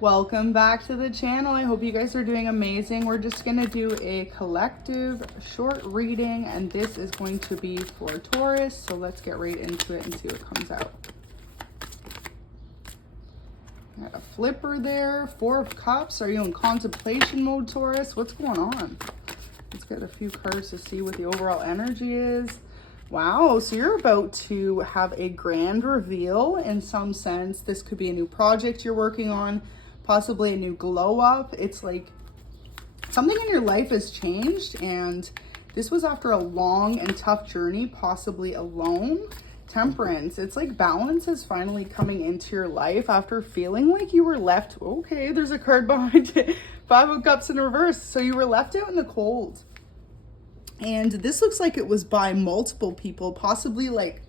Welcome back to the channel. I hope you guys are doing amazing. We're just going to do a collective short reading, and this is going to be for Taurus. So let's get right into it and see what comes out. Got a flipper there, 4 of Cups. Are you in contemplation mode, Taurus? What's going on? Let's get a few cards to see what the overall energy is. Wow, so you're about to have a grand reveal in some sense. This could be a new project you're working on, possibly a new glow up. It's like something in your life has changed, and this was after a long and tough journey, possibly alone. Temperance, it's like balance is finally coming into your life after feeling like you were left. Okay, there's a card behind it. 5 of Cups in reverse. So you were left out in the cold. And this looks like it was by multiple people, possibly like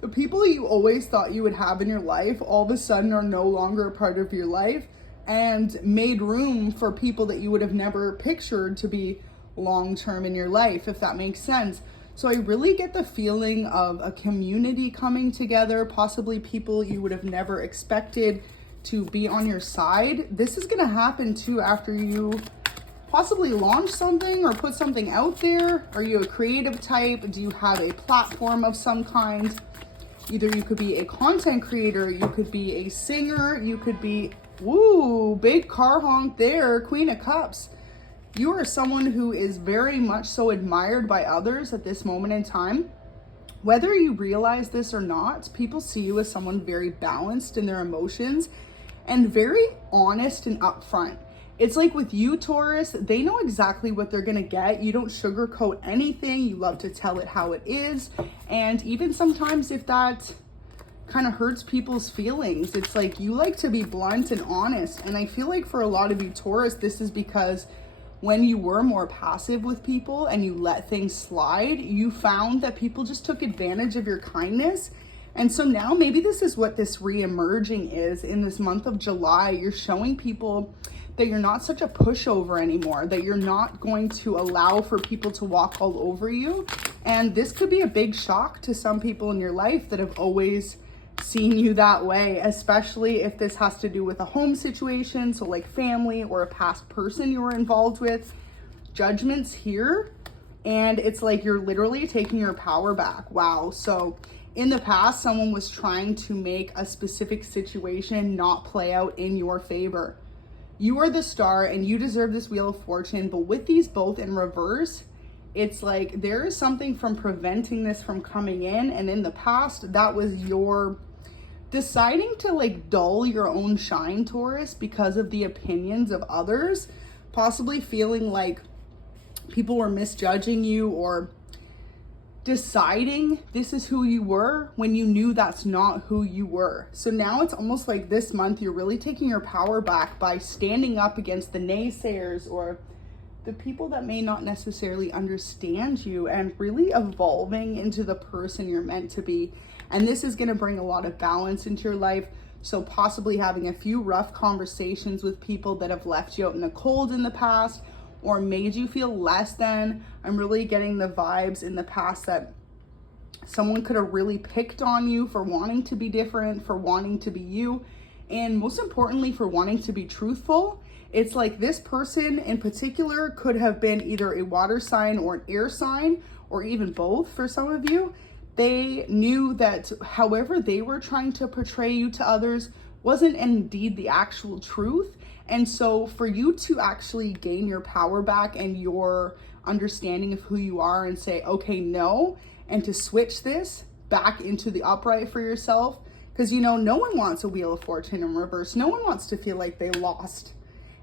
the people you always thought you would have in your life all of a sudden are no longer a part of your life, and made room for people that you would have never pictured to be long-term in your life, if that makes sense. So I really get the feeling of a community coming together, possibly people you would have never expected to be on your side. This is going to happen too after you possibly launch something or put something out there. Are you a creative type? Do you have a platform of some kind? Either you could be a content creator, you could be a singer, you could be, woo, big car honk there, Queen of Cups. You are someone who is very much so admired by others at this moment in time. Whether you realize this or not, people see you as someone very balanced in their emotions and very honest and upfront. It's like with you, Taurus, they know exactly what they're going to get. You don't sugarcoat anything. You love to tell it how it is. And even sometimes if that kind of hurts people's feelings, it's like you like to be blunt and honest. And I feel like for a lot of you, Taurus, this is because when you were more passive with people and you let things slide, you found that people just took advantage of your kindness. And so now maybe this is what this re-emerging is in this month of July. You're showing people that you're not such a pushover anymore, that you're not going to allow for people to walk all over you. And this could be a big shock to some people in your life that have always seen you that way, especially if this has to do with a home situation, so like family or a past person you were involved with. Judgment's here, and it's like you're literally taking your power back. Wow. So in the past, someone was trying to make a specific situation not play out in your favor. You are the star and you deserve this Wheel of Fortune, but with these both in reverse, it's like there is something from preventing this from coming in. And in the past, that was your deciding to like dull your own shine, Taurus, because of the opinions of others, possibly feeling like people were misjudging you or deciding this is who you were when you knew that's not who you were. So now it's almost like this month you're really taking your power back by standing up against the naysayers or the people that may not necessarily understand you and really evolving into the person you're meant to be. And this is going to bring a lot of balance into your life. So possibly having a few rough conversations with people that have left you out in the cold in the past or made you feel less than. I'm really getting the vibes in the past that someone could have really picked on you for wanting to be different, for wanting to be you, and most importantly, for wanting to be truthful. It's like this person in particular could have been either a water sign or an air sign, or even both for some of you. They knew that however they were trying to portray you to others wasn't indeed the actual truth. And so for you to actually gain your power back and your understanding of who you are and say, okay, no, and to switch this back into the upright for yourself, because, you know, no one wants a Wheel of Fortune in reverse. No one wants to feel like they lost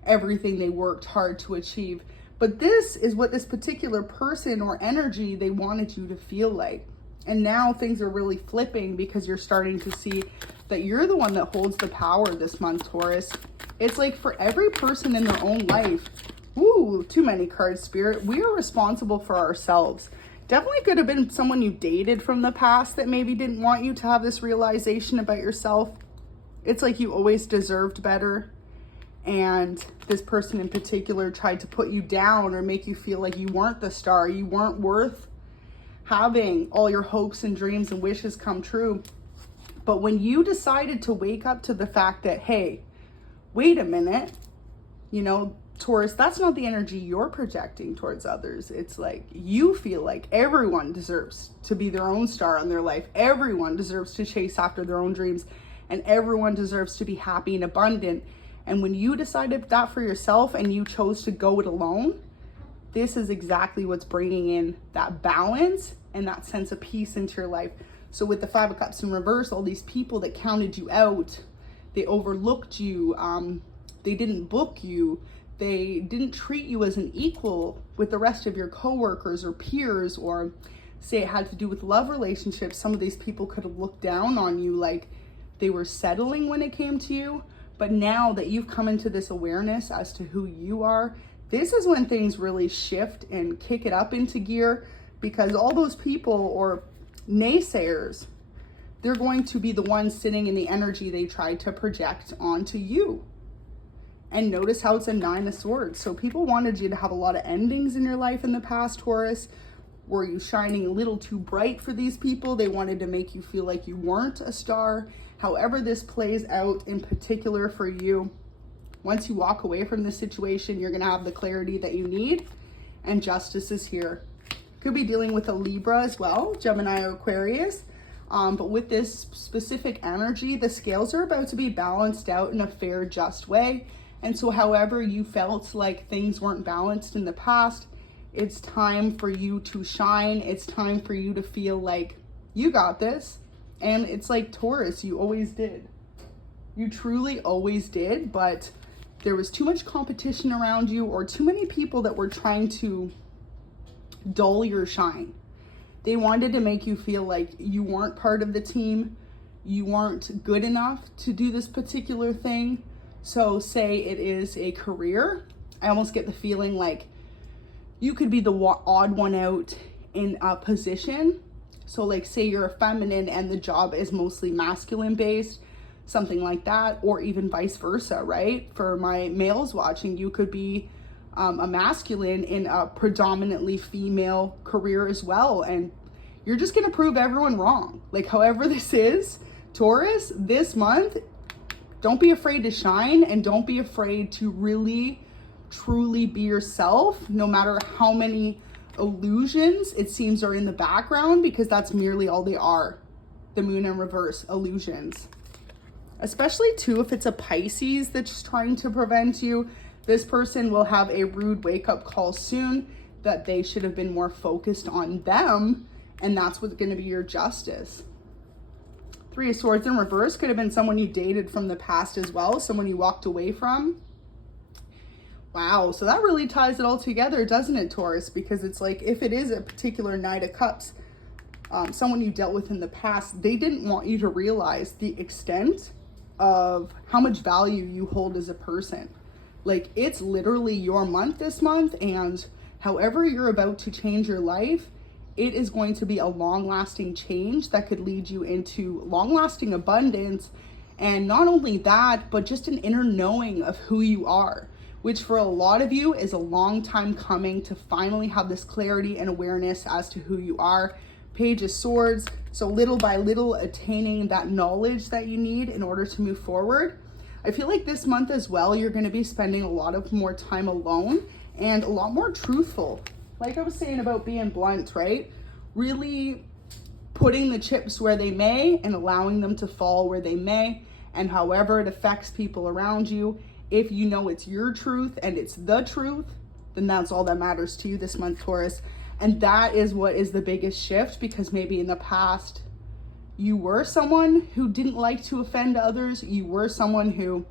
everything they worked hard to achieve. But this is what this particular person or energy, they wanted you to feel like. And now things are really flipping because you're starting to see that you're the one that holds the power this month, Taurus. It's like for every person in their own life, ooh, too many cards, Spirit. We are responsible for ourselves. Definitely could have been someone you dated from the past that maybe didn't want you to have this realization about yourself. It's like you always deserved better. And this person in particular tried to put you down or make you feel like you weren't the star. You weren't worth having all your hopes and dreams and wishes come true. But when you decided to wake up to the fact that, hey, wait a minute, you know, Taurus, that's not the energy you're projecting towards others. It's like you feel like everyone deserves to be their own star in their life. Everyone deserves to chase after their own dreams, and everyone deserves to be happy and abundant. And when you decided that for yourself and you chose to go it alone, this is exactly what's bringing in that balance and that sense of peace into your life. So with the Five of Cups in reverse, all these people that counted you out, they overlooked you, they didn't book you, they didn't treat you as an equal with the rest of your coworkers or peers, or say it had to do with love relationships. Some of these people could have looked down on you like they were settling when it came to you. But now that you've come into this awareness as to who you are, this is when things really shift and kick it up into gear, because all those people or naysayers, they're going to be the ones sitting in the energy they tried to project onto you. And notice how it's a 9 of Swords. So people wanted you to have a lot of endings in your life in the past, Taurus. Were you shining a little too bright for these people? They wanted to make you feel like you weren't a star. However this plays out in particular for you, once you walk away from this situation, you're going to have the clarity that you need, and justice is here. Could be dealing with a Libra as well, Gemini or Aquarius. But with this specific energy, the scales are about to be balanced out in a fair, just way. And so however you felt like things weren't balanced in the past, it's time for you to shine. It's time for you to feel like you got this. And it's like Taurus, you always did. You truly always did, but there was too much competition around you, or too many people that were trying to dull your shine. They wanted to make you feel like you weren't part of the team, you weren't good enough to do this particular thing. So say it is a career, I almost get the feeling like you could be the odd one out in a position. So like say you're a feminine and the job is mostly masculine based, something like that, or even vice versa, right? For my males watching, you could be a masculine in a predominantly female career as well, and you're just gonna prove everyone wrong. Like however this is, Taurus, this month, don't be afraid to shine, and don't be afraid to really truly be yourself, no matter how many illusions it seems are in the background, because that's merely all they are. The moon in reverse, illusions. Especially too if it's a Pisces that's trying to prevent you. This person will have a rude wake-up call soon that they should have been more focused on them, and that's what's going to be your justice. 3 of Swords in reverse could have been someone you dated from the past as well, someone you walked away from. Wow, so that really ties it all together, doesn't it, Taurus? Because it's like, if it is a particular Knight of Cups, someone you dealt with in the past, they didn't want you to realize the extent of how much value you hold as a person. Like, it's literally your month this month, and however you're about to change your life, it is going to be a long-lasting change that could lead you into long-lasting abundance. And not only that, but just an inner knowing of who you are, which for a lot of you is a long time coming to finally have this clarity and awareness as to who you are. Page of Swords, so little by little attaining that knowledge that you need in order to move forward. I feel like this month as well, you're going to be spending a lot of more time alone and a lot more truthful. Like I was saying about being blunt, right? Really putting the chips where they may and allowing them to fall where they may. And however it affects people around you, if you know it's your truth and it's the truth, then that's all that matters to you this month, Taurus. And that is what is the biggest shift, because maybe in the past you were someone who didn't like to offend others. You were someone who,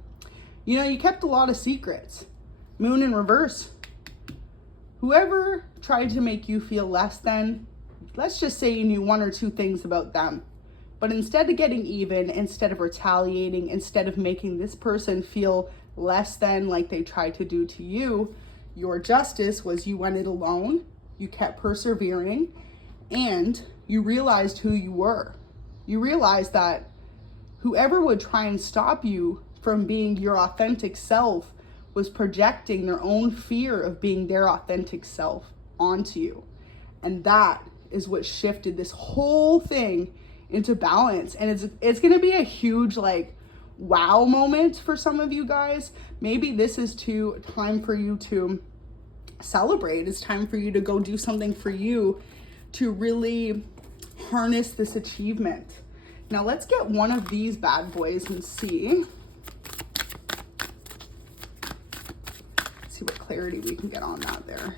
you know, you kept a lot of secrets. Moon in reverse. Whoever tried to make you feel less than, let's just say you knew 1 or 2 things about them. But instead of getting even, instead of retaliating, instead of making this person feel less than like they tried to do to you, your justice was you went it alone, you kept persevering, and you realized who you were. You realized that whoever would try and stop you from being your authentic self was projecting their own fear of being their authentic self onto you. And that is what shifted this whole thing into balance. And it's going to be a huge, like, wow moment for some of you guys. Maybe this is time for you to celebrate. It's time for you to go do something for you to really harness this achievement. Now let's get one of these bad boys and see what clarity we can get on that there.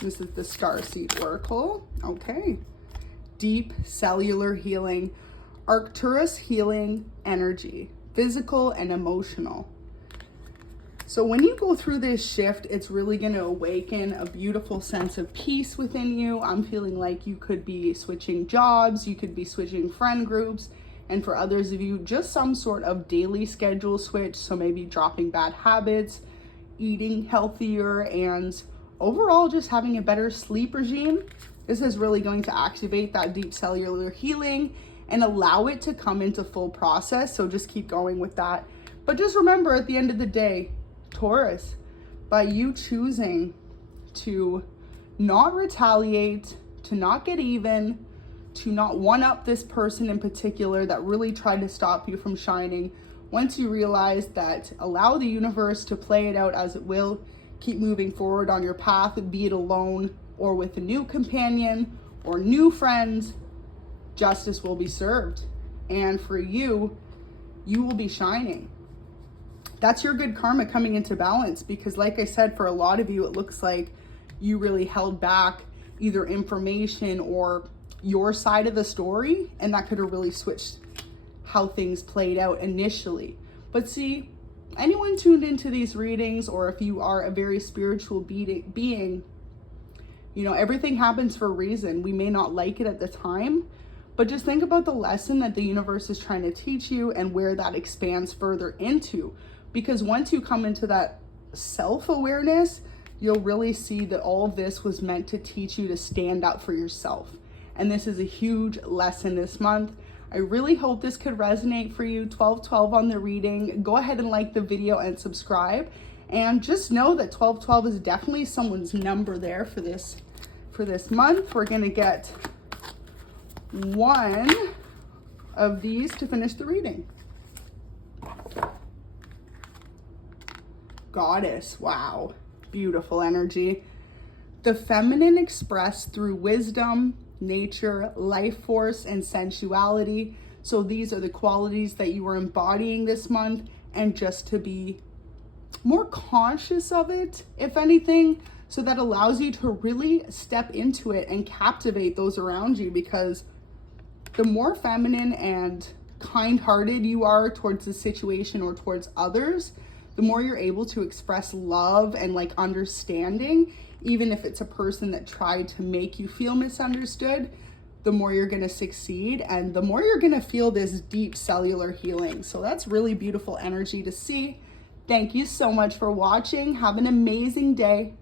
This is the Starseed Oracle. Okay. Deep cellular healing, Arcturus healing energy, physical and emotional. So when you go through this shift, it's really going to awaken a beautiful sense of peace within you. I'm feeling like you could be switching jobs, you could be switching friend groups, and for others of you, just some sort of daily schedule switch. So maybe dropping bad habits, eating healthier, and overall just having a better sleep regime. This is really going to activate that deep cellular healing and allow it to come into full process. So just keep going with that. But just remember, at the end of the day, Taurus, by you choosing to not retaliate, to not get even, to not one-up this person in particular that really tried to stop you from shining, once you realize that, allow the universe to play it out as it will, keep moving forward on your path, be it alone or with a new companion or new friends, justice will be served. And for you, you will be shining. That's your good karma coming into balance, because like I said, for a lot of you, it looks like you really held back either information or your side of the story, and that could have really switched how things played out initially. But see, anyone tuned into these readings, or if you are a very spiritual being, you know, everything happens for a reason. We may not like it at the time, but just think about the lesson that the universe is trying to teach you and where that expands further into. Because once you come into that self-awareness, you'll really see that all of this was meant to teach you to stand up for yourself. And this is a huge lesson this month. I really hope this could resonate for you. 1212 on the reading. Go ahead and like the video and subscribe. And just know that 1212 is definitely someone's number there for this month. We're gonna get one of these to finish the reading. Goddess, wow, beautiful energy. The feminine expressed through wisdom, nature, life force, and sensuality. So these are the qualities that you are embodying this month, and just to be more conscious of it, if anything, so that allows you to really step into it and captivate those around you, because the more feminine and kind-hearted you are towards the situation or towards others, the more you're able to express love and like understanding, even if it's a person that tried to make you feel misunderstood, the more you're going to succeed and the more you're going to feel this deep cellular healing. So that's really beautiful energy to see. Thank you so much for watching. Have an amazing day.